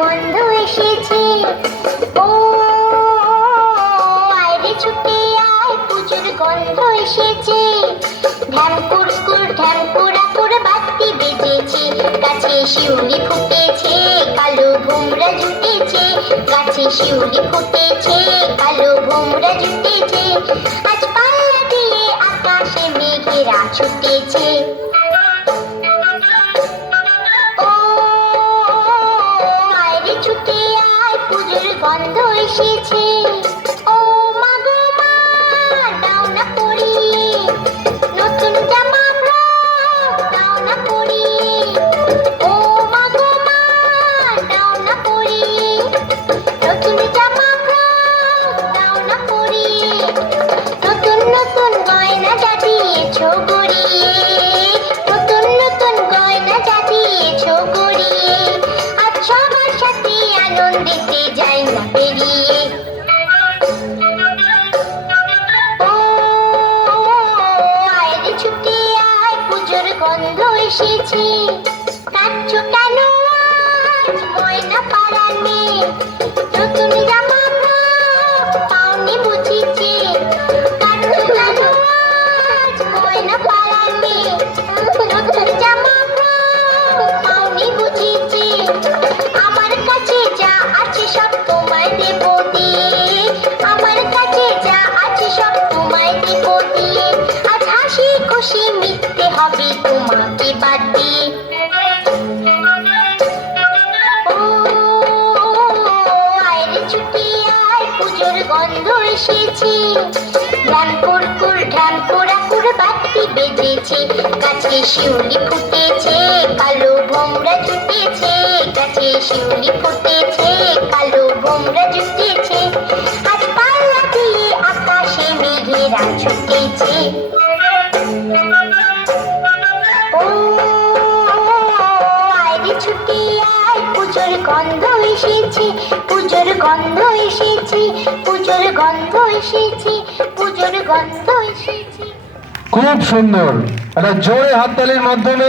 গন্ধ এসেছে, ও আয়রে ছুটে আয়, পুজোর গন্ধ এসেছে। ঢ্যাম কুড়কুড় ঢ্যাম কুড়াকুড় বাতি বেজেছে, গাছে শিউলি ফুটেছে, কালো ভোমরা জুটেছে। গাছে শিউলি ফুটেছে, কালো ভোমরা জুটেছে। আজ পাল্লা দিয়ে আকাশে মেঘেরা ছুটেছে। ছুটে আয়, পুজোর গন্ধ এসেছে। ও মা গো মা, দাও না পরিয়ে নতুন জামা ফ্রক, দাও না পরিয়ে। ও মা গো মা, দাও না পরিয়ে নতুন জামা ফ্রক, দাও না পরিয়ে। নতুন নতুন গয়না যা দিয়েছো গড়িয়ে, নতুন নতুন গয়না যা দিয়েছো গড়িয়ে। আজ সবার সাথে আনন্দিতে যাই না পেরিয়ে। ও আয়রে ছুটে আয়, পুজোর গন্ধ এসেছে। কাঁদছো কেন আজ ময়না পাড়ানে, নতুন জামা ফ্রক পাওনি বুঝিছে। কাঁদছো কেন আজ ময়না পাড়ানে, নতুন জামা ফ্রক পাওনি বুঝিছে। আমার কাছে যা আছে সব তোমায় দেব দিয়ে, আমার কাছে যা আছে সব তোমায় দেব দিয়ে। আজ হাসি খুশি মিটতে হবে তোমাকে বাদ দিয়ে। ও আয়রে ছুটে আয়, পুজোর গন্ধ এসেছে। ঢ্যাম কুড়কুড় ঢ্যাম কুড়াকুড় বাতি বেজেছে, গাছে শিউলি ফুটেছে, কালো ভোমরা জুটেছে। গাছে শিউলি ফুটেছে, কালো ভোমরা জুটেছে। আজ পাল্লা দিয়ে আকাশে মেঘেরা ছুটেছে। ও আয়রে ছুটে আয়, পুজোর গন্ধ এসেছে। পুজোর গন্ধ এসেছে, পুজোর গন্ধ এসেছে, পুজোর গন্ধ এসেছে। খুব সুন্দর, একটা জোরে হাততালির মাধ্যমে